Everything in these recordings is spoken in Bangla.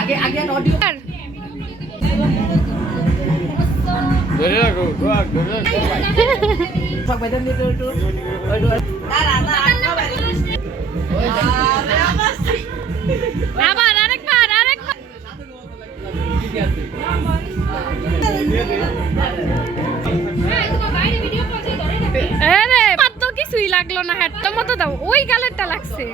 আগে আগে অডিও ধরে রাখো ধরে রাখো। সব একটু আবার আরেকবার আরেকবার। লাগল না হ্যাটটা মতো দাও ওই গালেরটা লাগছে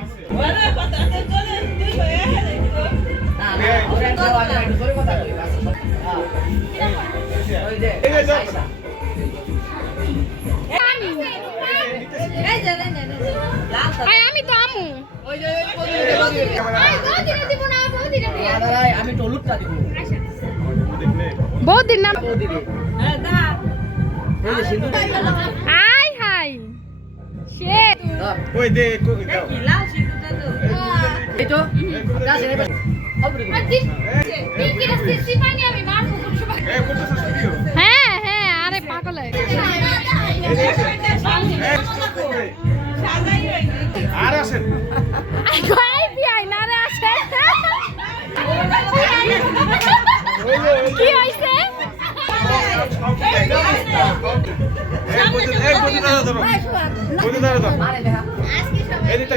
আমি তো আমু আমি টলুটটা দিব বহুদিন না বৌদি রে ওই দে কই দাও তো গাছ এনে অবরি এই করতেছ ভিডিও হ্যাঁ হ্যাঁ আরে পাগল হয়ে। আর আসেন কি হইছে এই বদি এই বদি দাঁড়া ধরো দাঁড়া এদিকে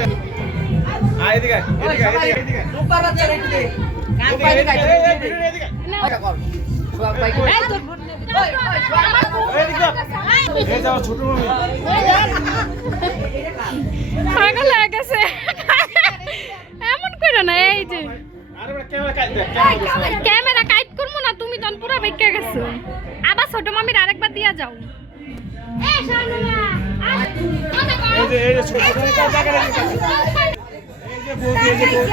আয় এদিকে এদিকে এদিকে তুই রূপার এদিকে এই, আচ্ছা কর। সোয়াগ ভাই কই এদিকে এই যাও ছোট মামি। পাগল হয়ে গেছে। এমন করো না এই যে। আরে ক্যামেরা কাট দে ক্যামেরা ক্যামেরা। কাইট করব না তুমি তখন পুরো বেঁকে গেছো। আবার ছোট মামির আরেকবার দিয়া যাও। এই যে এই যে ছোট ছোট জায়গা এই যে বৌদি এই যে বৌদি।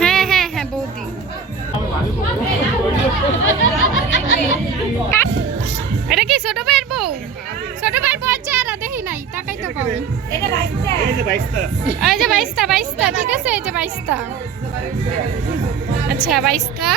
হ্যাঁ হ্যাঁ হ্যাঁ বৌদি। এটা কি ছোট ভাইয়ের বউ? ছোট ভাইয়ের বউ চেহারা দেখি নাই তাকাই তো এই যে বাইশটা। এই যে বাইশটা বাইশটা ঠিক আছে এই যে বাইশটা। আচ্ছা বাইশটা।